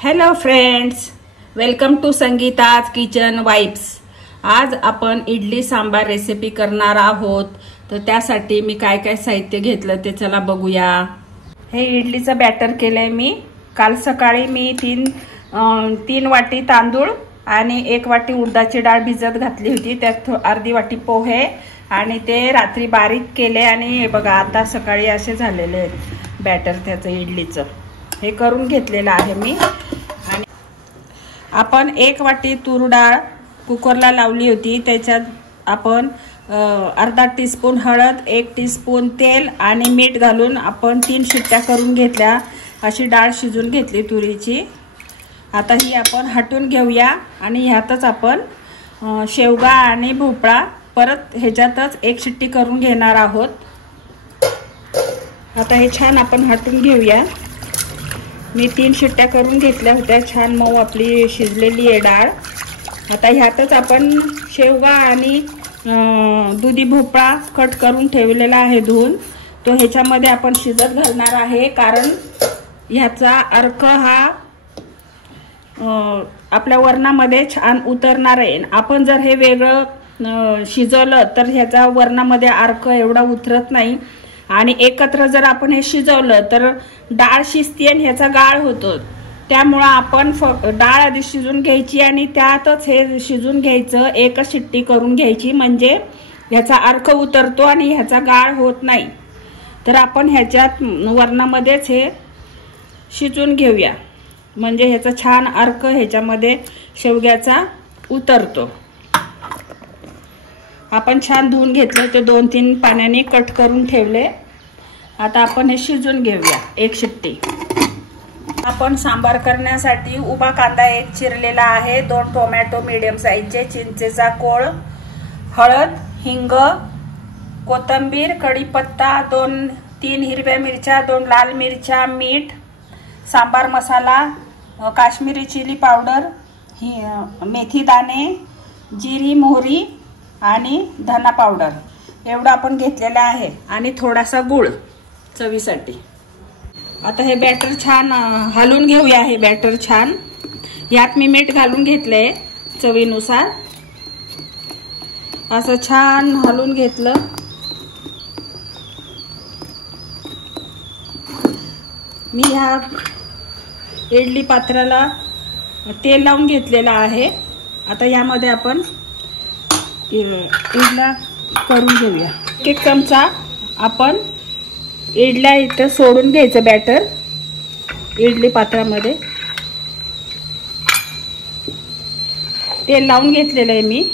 Hello friends, welcome to Sangeeta's kitchen vibes. आज आपण idli sambar recipe करणार आहोत। तर त्यासाठी मी काय काय साहित्य घेतलं ते चला बघूया। हे इडलीचं बॅटर केलंय मी। काल सकाळी मी तीन वाटी तांदूळ आणि 1 वाटी उडदाची डाळ भिजत घातली होती। त्यात अर्धी वाटी पोहे आणि ते रात्री बारीक केले आणि बघा आता सकाळी असे झालेले आहेत बॅटर त्याचं इडलीचं। हे करून घेतलेलं आहे मी। आणि आपण 1 वाटी तूर डाळ कुकरला लावली होती। त्याच्यात आपण अर्धा टीस्पून हळद, 1 टीस्पून तेल आणि मीठ घालून आपण 3 शिट्ट्या करून घेतल्या। अशी डाळ शिजून घेतली तुरीची। आता ही आपण हटून घेऊया आणि ह्यातच आपण शेवगा आणि भोपळा परत ह्याच्यातच 1 शिट्टी करून घेणार आहोत। आता हे छान आपण हटून घेऊया। मी 3 शिट्ट्या करून घेतल्या होत्या। छान मऊ आपली शिजलेली आहे डाळ। आता ह्यातच आपण शेवगा आणि दुधी भोपळा कट करून ठेवलेला आहे धुवून, तो ह्याच्यामध्ये आपण शिजत घालणार आहे। कारण ह्याचा अर्क हा आपल्या वरणामध्ये छान उतरणार आहे। आपण जर हे वेगळं शिजवलं तर ह्याचा वरणामध्ये अर्क एवढा उतरत नाही। आणि एकत्र जर आपण हे शिजवलं तर डाळ शिजते आणि ह्याचा गाळ होतो। त्यामुळे आपण डाळ आधी शिजून घ्यायची आणि त्यातच हे शिजून घ्यायचं। एकच शिट्टी करून घ्यायची म्हणजे ह्याचा अर्क उतरतो आणि ह्याचा गाळ होत नाही। तर आपण ह्याच्यात वरणामध्येच हे शिजून घेऊया म्हणजे ह्याचा छान अर्क ह्याच्यामध्ये शेवग्याचा उतरतो। आपण छान धुवून घेतले, ते 2-3 पाण्याने कट करून ठेवले। आता आपण हे शिजून घेऊया 1 शिट्टी। आपण सांबार करण्यासाठी उभा कांदा 1 चिरलेला आहे, 2 टोमॅटो मीडियम साईजचे, चिंचेचा कोळ, हळद, हिंग, कोथिंबीर, कढीपत्ता, 2-3 हिरव्या मिरच्या, 2 लाल मिरच्या, मीठ, सांबार मसाला, काश्मीरी चिली पावडर, मेथी दाणे, जिरी मोहरी आणि धना पावडर एवढं आपण घेतलेलं आहे आणि थोडासा गूळ चवीसाठी। आता हे बॅटर छान हलवून घेऊया। हे बॅटर छान, यात मी मीठ घालून घेतलंय चवीनुसार। असं छान हलवून घेतलं। मी ह्या इडली पात्राला तेल लावून घेतलेलं आहे। आता यामध्ये आपण इडल्या करून घेऊया। 1 चमचा आपण इडल्या इथं सोडून घ्यायचं बॅटर इडली पात्रामध्ये। तेल लावून घेतलेलं आहे मी।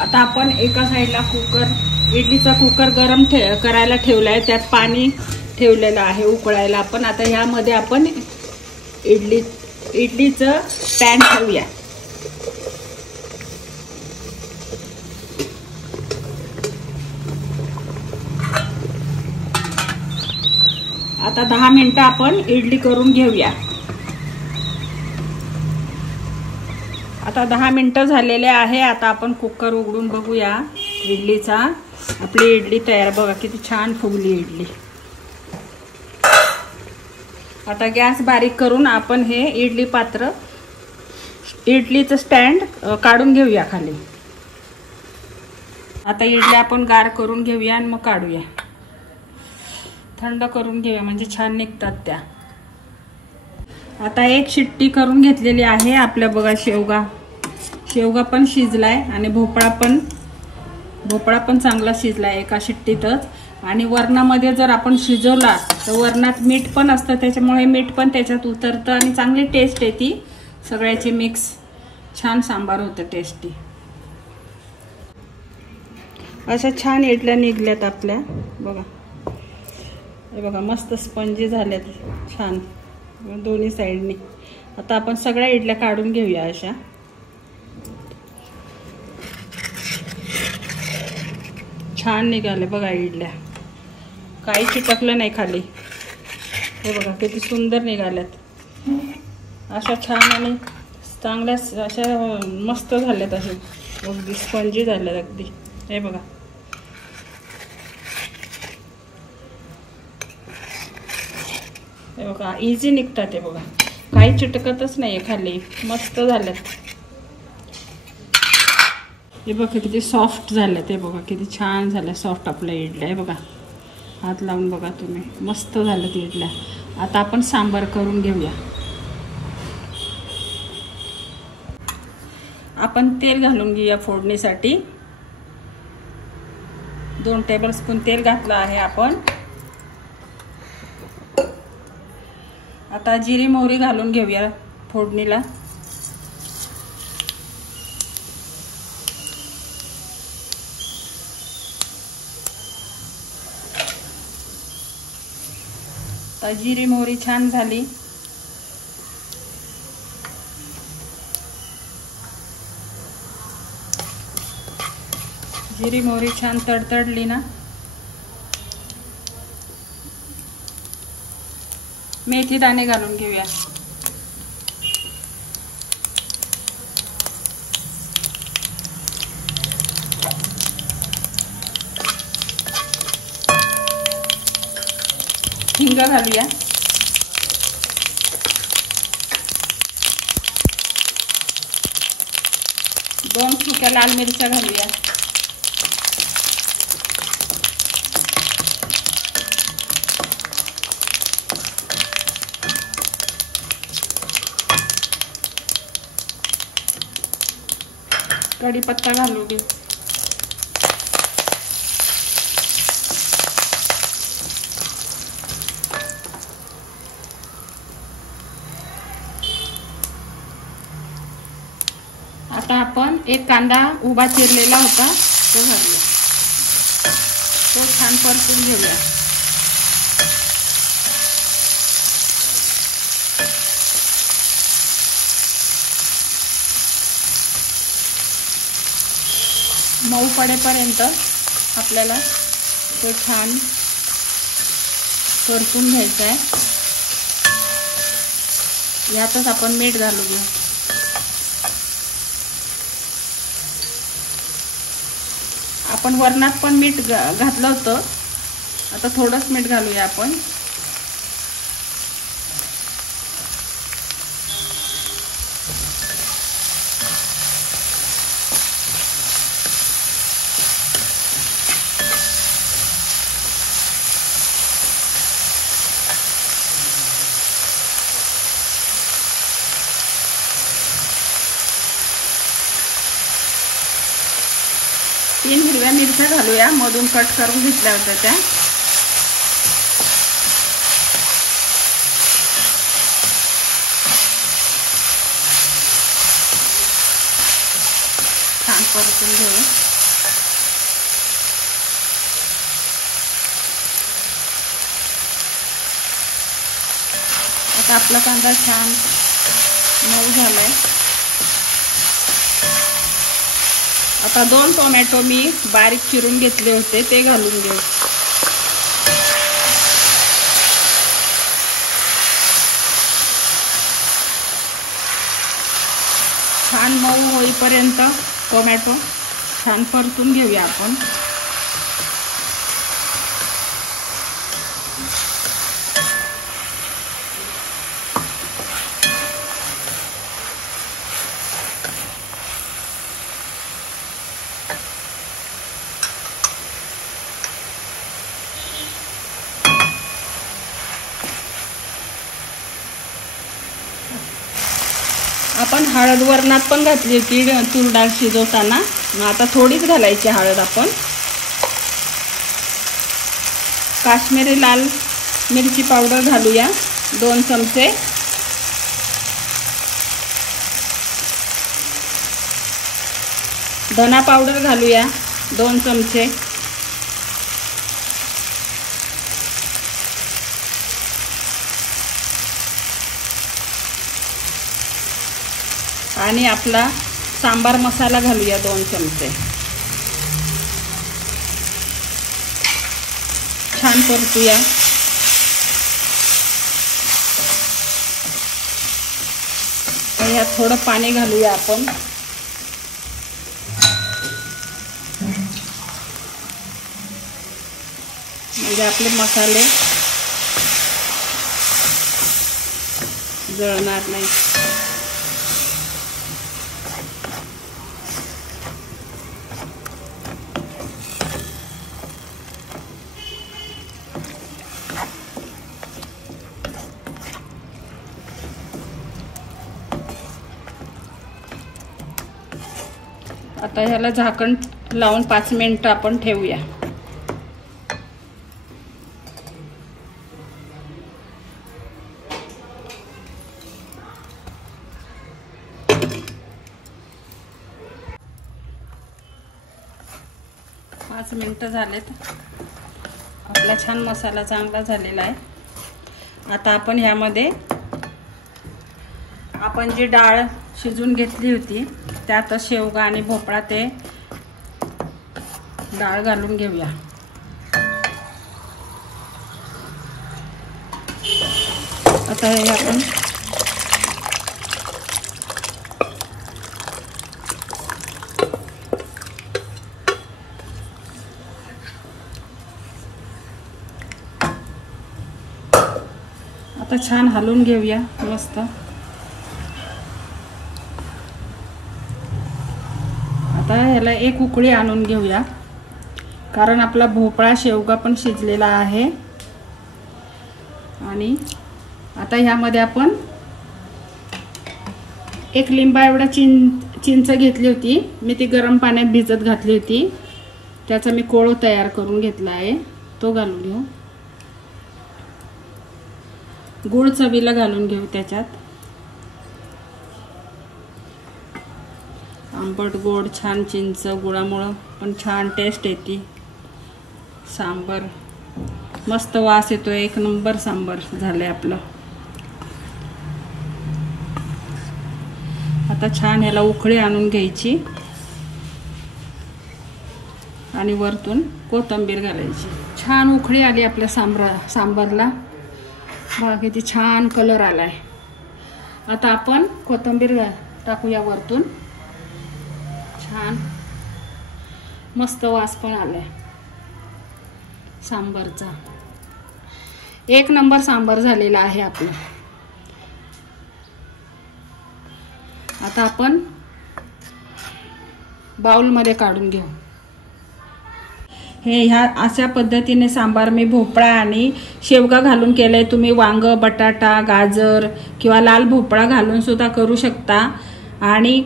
आता आपण एका साईडला इडलीचा कुकर गरम करायला ठेवलाय, त्यात पाणी ठेवलेलं आहे उकळायला। आपण आता ह्यामध्ये आपण इडलीचं पॅन ठेवूया। आता 10 मिनिटं आपण इडली करून घेऊया। आता 10 मिनिटं झालेले आहे। आता आपण कुकर उघडून बघूया इडलीचा। आपली इडली तयार, बघा किती छान फुगली इडली। आता गॅस बारीक करून आपण हे इडलीचं स्टँड काढून घेऊया खाली। आता इडल्या आपण गार करून घेऊया आणि मग काढूया, थंड करून घेऊया म्हणजे छान निघतात त्या। आता 1 शिट्टी करून घेतलेली आहे। आपल्या बघा शेवगा पण शिजलाय आणि भोपळा पण चांगला शिजलाय एका शिट्टीतच। आणि वरणामध्ये जर आपण शिजवला तर वरणात मीठ पण असतं, त्याच्यामुळे मीठ पण त्याच्यात उतरतं आणि चांगली टेस्ट येते। सगळ्याची मिक्स छान सांबार होतं टेस्टी। अशा छान इडल्या निघल्यात आपल्या बघा. हे बघा मस्त स्पंजी झाल्यात छान दोन्ही साईडनी. आता आपण सगळ्या इडल्या काढून घेऊया. अशा छान निघाले बघा इडल्या, काही चिटकलं नाही खाली. हे बघा किती सुंदर निघाल्यात. अशा छान आणि चांगल्या अशा मस्त झाल्यात. असे अगदी स्पंजी झाल्यात अगदी. हे बघा हे बघा इझी निघतात. हे बघा काही चिटकतच नाही खाली, मस्त झाल्यात. हे बघा किती सॉफ्ट झाल्यात. हे बघा किती छान झाल्या सॉफ्ट आपल्या इडल्या. हे बघा हात लावून बघा तुम्ही, मस्त झाल्यात इडल्या. आता आपण सांबार करून घेऊया. आपण तेल घालून घेऊया फोडणीसाठी. 2 टेबलस्पून तेल घातलं आहे आपण. आता जिरी मोहरी घालून घेऊया फोडणीला. आता जिरी मोहरी छान झाली. जिरी मोहरी छान तडतडली ना, मेथी दाणे घालून घेऊया. हिंग घालूया. दोन सुक्या लाल मिरच्या घालूया. कढीपत्ता घालू दे. आता आपण एक कांदा उभा चिरलेला होता तो घालूया. तो छान परतून घेऊया. मऊ पडेपर्यंत आपल्याला तो छान परतून घ्यायचा आहे. यातच आपण मीठ घालूया. आपण वरणात पण मीठ घातलं होतं, आता थोडंच मीठ घालूया आपण. तीन हिरव्या मिरच्या घालूया, मधून कट करून घेतल्या होत्या त्या. छान परतून घेऊ. आता आपला कांदा छान मऊ झालाय. आता 2 टोमॅटो मी बारीक चिरून घेतले होते ते घालून घेऊ. छान मऊ होईपर्यंत टोमॅटो छान परतून घेऊया आपण. आपण हळद वरणात पण घातली होती तूर डाळ शिजवताना. आता थोडीच घालायची हळद आपण. काश्मीरी लाल मिरची पावडर घालूया 2 चमचे. धना पावडर घालूया 2 चमचे, आणि आपला सांबार मसाला घालूया 2 चमचे. छान परतूया. यात थोडं पाणी घालूया आपण. म्हणजे आपले मसाले जळणार नाही. आता ह्याला झाकण लावून 5 मिनिटं आपण ठेवूया. पाच मिनिटं झालेत. आपला छान मसाला चांगला झालेला आहे. आता आपण ह्यामध्ये आपण जी डाळ शिजून घेतली होती त्यात शेवगा आणि भोपळा ते डाळ घालून घेऊया. आता हे आपण आता छान हलवून घेऊया मस्त. आता ह्याला एक उकळी आणून घेऊया कारण आपला भोपळा शेवगा पण शिजलेला आहे. आणि आता ह्यामध्ये आपण 1 लिंबा एवढा चिंच घेतली होती. मी ती गरम पाण्यात भिजत घातली होती. त्याचा मी कोळ तयार करून घेतला आहे, तो घालून घेऊ. गूळ चवीला घालून घेऊ त्याच्यात. आंबट गोड छान चिंच गुळामुळं पण छान टेस्ट येते. सांबर मस्त वास येतोय. 1 नंबर सांबर झालंय आपलं. आता छान ह्याला उकळी आणून घ्यायची आणि वरतून कोथिंबीर घालायची. छान उकळी आली आपल्या सांबारला. बघा किती छान कलर आलाय. आता आपण कोथिंबीर टाकूया वरतून. छान मस्त वास पण आलाय सांबारचा. 1 नंबर सांबार झालेला आहे आपलं. आता आपण बाउलमध्ये काढून घेऊ. ह्या अशा पद्धतीने सांबार मी भोपळा आणि शेवगा घालून केलंय. तुम्ही वांग, बटाटा, गाजर किंवा लाल भोपळा घालून सुद्धा करू शकता. आणि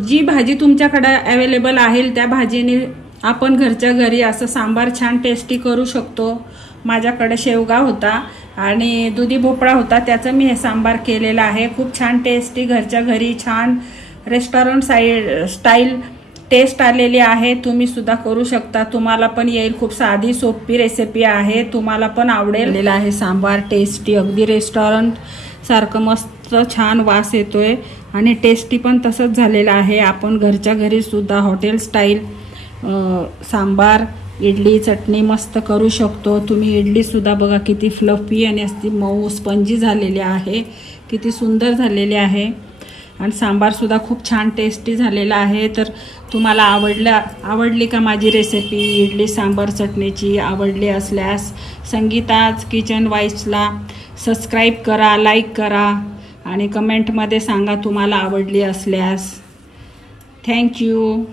जी भाजी तुमच्याकडे अवेलेबल आहे त्या भाजीने आपण घरच्या घरी असं सांबार छान टेस्टी करू शकतो. माझ्याकडे शेवगा होता आणि दुधी भोपळा होता, त्याचं मी हे सांबार केलेलं आहे. खूप छान टेस्टी घरच्या घरी छान रेस्टॉरंट स्टाईल टेस्ट आलेली आहे. तुम्ही सुद्धा करू शकता. तुम्हाला पण येईल. खूप साधी सोपी रेसिपी आहे. तुम्हाला पण आवडेल आहे. सांबार टेस्टी अगदी रेस्टॉरंट सारखं मस्त छान वास येतोय आणि टेस्टी पण तसंच झालेलं आहे. आपण घरच्या घरी सुद्धा हॉटेल स्टाईल सांबार इडली चटणी मस्त करू शकतो. तुम्ही इडली सुद्धा बघा किती फ्लफी आणि अशी मऊ स्पंजी झालेली आहे. किती सुंदर झालेली आहे. आणि सांबार सुद्धा खूप छान टेस्टी झालेला आहे. तर तुम्हाला आवडली का माझी रेसिपी इडली सांबार चटणीची? आवडली असल्यास संगीताज किचन वाईब्सला सबस्क्राईब करा, लाईक करा आणि कमेंटमध्ये सांगा तुम्हाला आवडली असल्यास. थँक्यू.